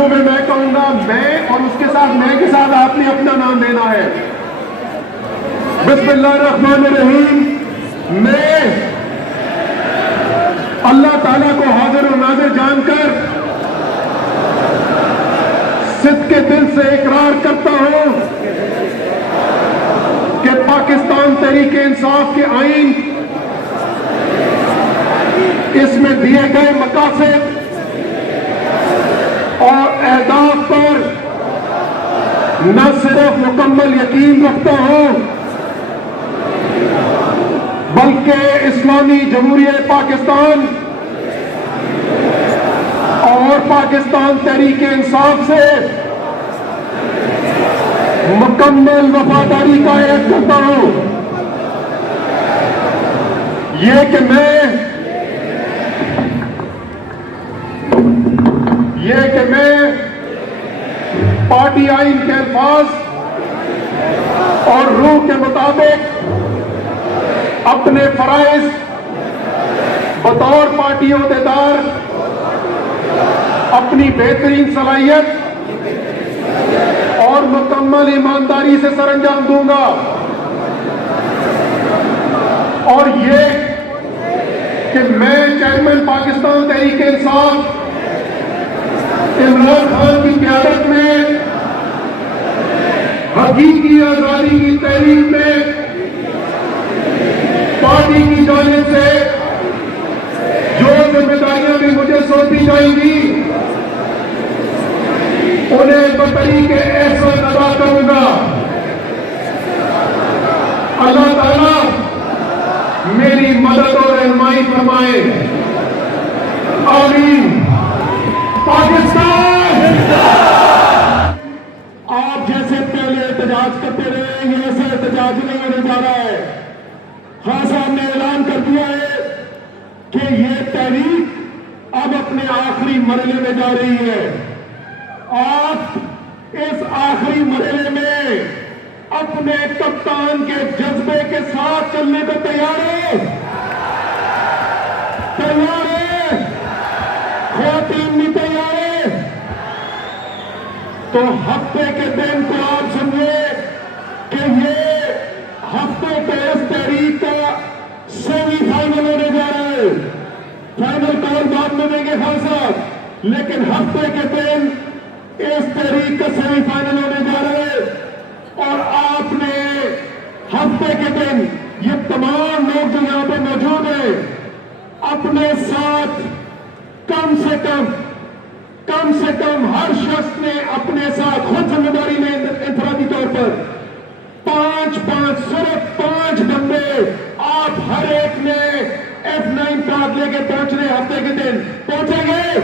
شروع میں کہوں گا میں اور اس کے ساتھ میں کے ساتھ آپ نے اپنا نام لینا ہے. بسم اللہ الرحمن الرحیم. میں اللہ تعالیٰ کو حاضر و ناظر جان کر صدق کے دل سے اقرار کرتا ہوں کہ پاکستان تحریک انصاف کے آئین اس میں دیے گئے مقاصد اور اہداف پر نہ صرف مکمل یقین رکھتا ہوں بلکہ اسلامی جمہوریہ پاکستان اور پاکستان تحریک انصاف سے مکمل وفاداری کا عہد کرتا ہوں. یہ کہ میں پارٹی آئین کے الفاظ اور روح کے مطابق اپنے فرائض بطور پارٹی عہدیدار اپنی بہترین صلاحیت اور مکمل ایمانداری سے سر انجام دوں گا. اور یہ کہ میں چیئرمین پاکستان تحریک انصاف عمران خان کی قیادت میں حقیقی آزادی کی تحریک میں پارٹی کی جانب سے جو ذمہ داریاں بھی مجھے سونپی جائیں گی انہیں بطریق احسان ادا کروں گا. اللہ تعالیٰ میری مدد اور رہنمائی فرمائے. آمین. پاکستان آپ جیسے پہلے احتجاج کرتے رہے یہ ایسا احتجاج نہیں ہونے جا رہا ہے. خان صاحب نے اعلان کر دیا ہے کہ یہ تحریک اب اپنے آخری مرحلے میں جا رہی ہے. آپ اس آخری مرحلے میں اپنے کپتان کے جذبے کے ساتھ چلنے کو تیار ہیں؟ تیار ہیں؟ خواتین بھی تیار ہیں؟ تو ہفتے کے دن کو آپ سمجھے کہ یہ ہفتے کے اس تحریک کا سیمی فائنل ہونے جا رہا ہے. فائنل کال بعد میں دیں گے خان صاحب، لیکن ہفتے کے دن اس تحریک کا سیمی فائنل ہونے جا رہا ہے. اور آپ نے ہفتے کے دن یہ تمام لوگ جو یہاں پہ موجود ہیں اپنے ساتھ کم سے کم ہر شخص نے اپنے ساتھ خود ذمہ داری میں انفرادی طور پر صرف پانچ ڈبے آپ ہر ایک نے F9 کارڈ لے کے پہنچنے ہفتے کے دن پہنچیں گے.